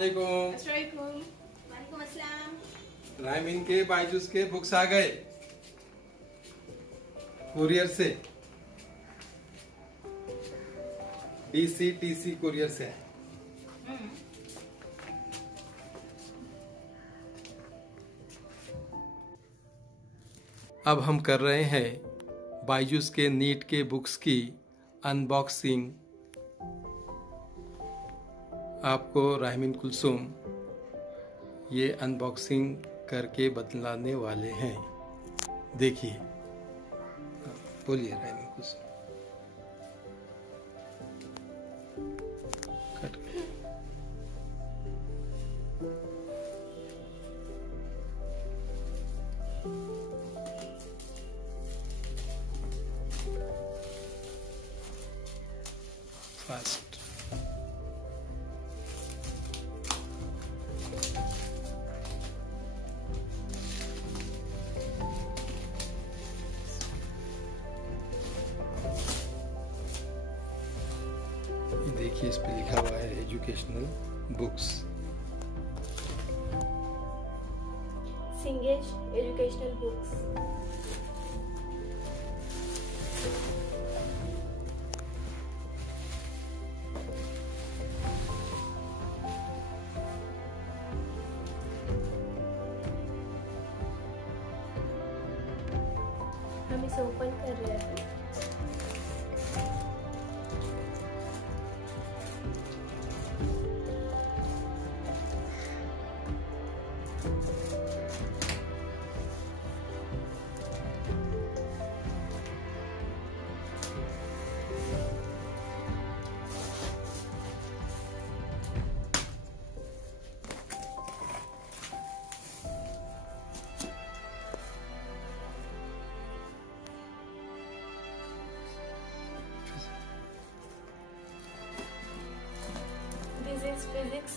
वालेकुम अस्सलाम। रायमीन के बायजूस के बुक्स आ गए कुरियर से, DCTC कुरियर से। अब हम कर रहे हैं बायजूस के नीट के बुक्स की अनबॉक्सिंग। आपको रायमीन कुलसुम ये अनबॉक्सिंग करके बतलाने वाले हैं। देखिए, बोलिए रायमीन कुलसुम। फास्ट देखिए, इस पे लिखा हुआ है एजुकेशनल बुक्स। सिंगेज educational books. हम इसे ओपन कर रहे हैं। This is physics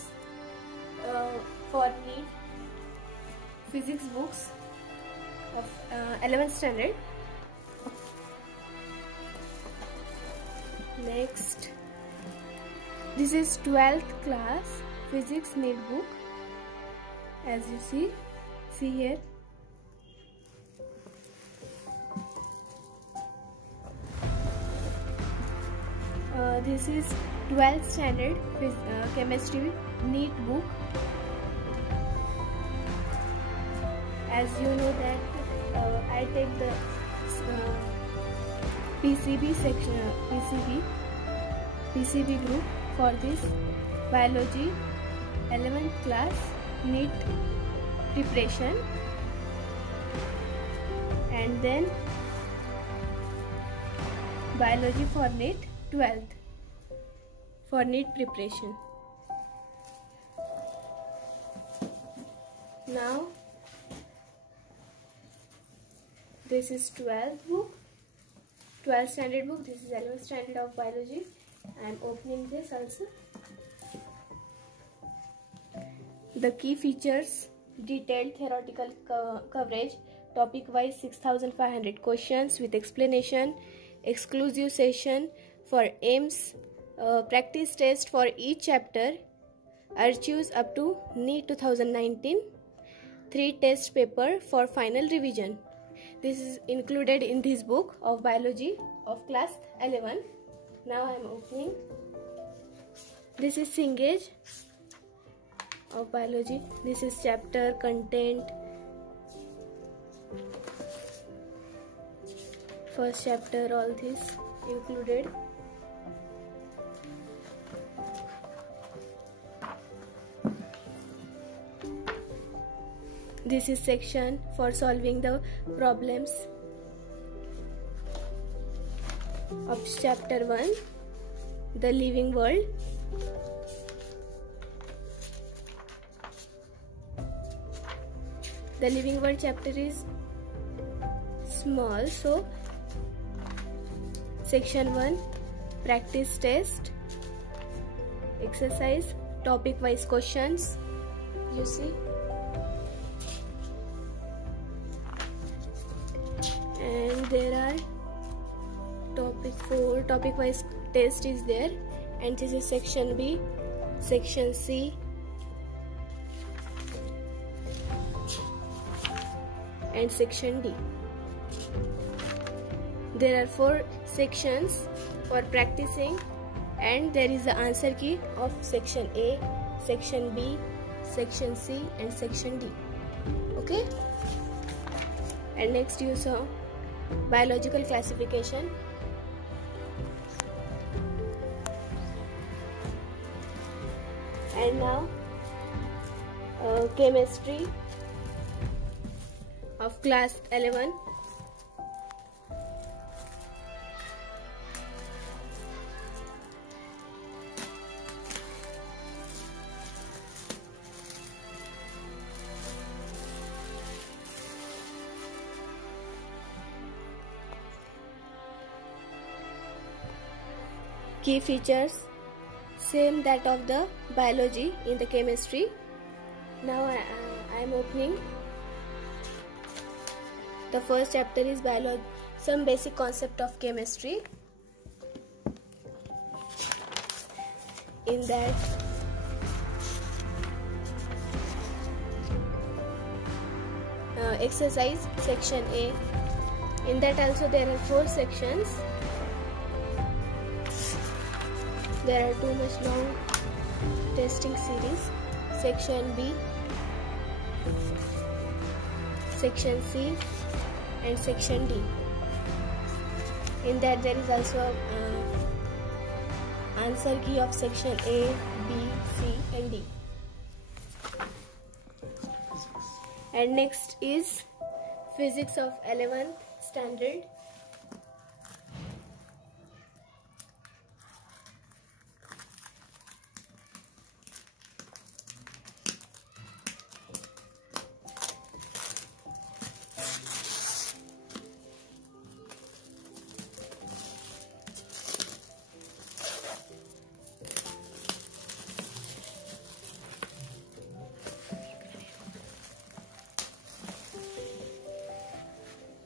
for NEET physics books of 11th standard. Next, this is 12th class physics NEET book. As you see here. This is 12th standard chemistry NEET book. As you know that I take the PCB section, PCB group for this biology 11th class NEET preparation, and then biology for NEET 12th for NEET preparation. Now this is 12th book, 12th standard book. This is 11th standard of biology. I am opening this also. The key features: detailed theoretical coverage, topic wise 6500 questions with explanation, exclusive session for AIMS, practice test for each chapter, archives up to NEET 2019, 3 test paper for final revision. This is included in this book of biology of class 11. Now I am opening. This is Singage of biology. This is chapter content. First chapter, all this included. This is section for solving the problems of chapter 1, the living world. The living world chapter is small, so section 1, practice test, exercise, topic wise questions. You see, and there are topic 4, topic wise test is there, and this is section B, section C, and section D. There are 4 sections for practicing, and there is the answer key of section A, section B, section C and section D. Okay? And next you saw biological classification. And now chemistry of class 11. Key features, same that of the biology in the chemistry. Now I am opening. The first chapter is biology, some basic concept of chemistry. In that exercise section A. In that also there are 4 sections. There are too much long testing series. Section B, section C and section D. In that there is also answer key of section A, B, C and D. And next is physics of 11th standard.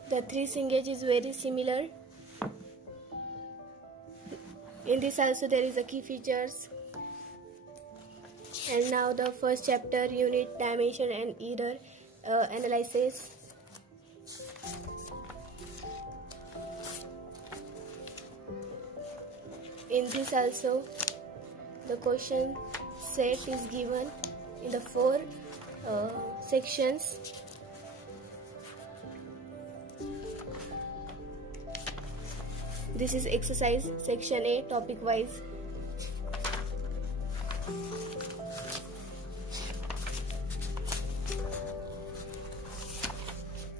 The 3 Cengage is very similar. In this also there is a key features. And now the first chapter, unit, dimension and error analysis. In this also the question set is given in the 4 sections. This is exercise section A, topic wise.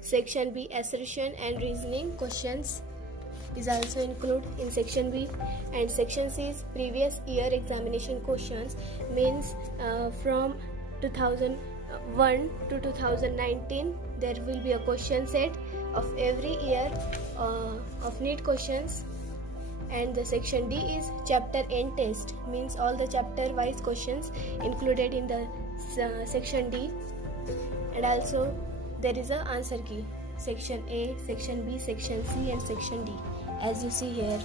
Section B, assertion and reasoning questions is also included in section B. And section C is previous year examination questions, means from 2001 to 2019 there will be a question set of every year of NEET questions. And the section D is chapter end test, means all the chapter wise questions included in the section D. And also there is a answer key, section A, section B, section C and section D, as you see here.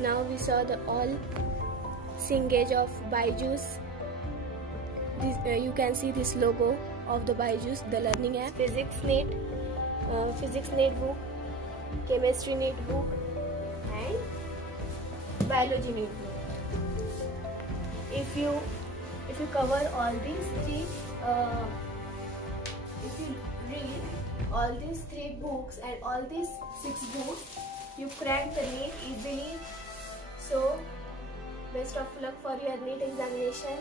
Now we saw the all Cengage of BYJU'S. This, you can see this logo of the BYJU'S, the learning app. Physics NEET book, chemistry NEET book and biology NEET book. If you cover all these 3, if you read all these 3 books and all these 6 books, you crack the NEET easily. So best of luck for your NEET examination.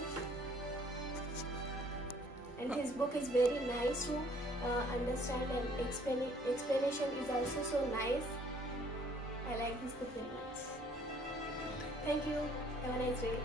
And his book is very nice to understand, and explanation is also so nice. I like this book very much. Thank you. Have a nice day.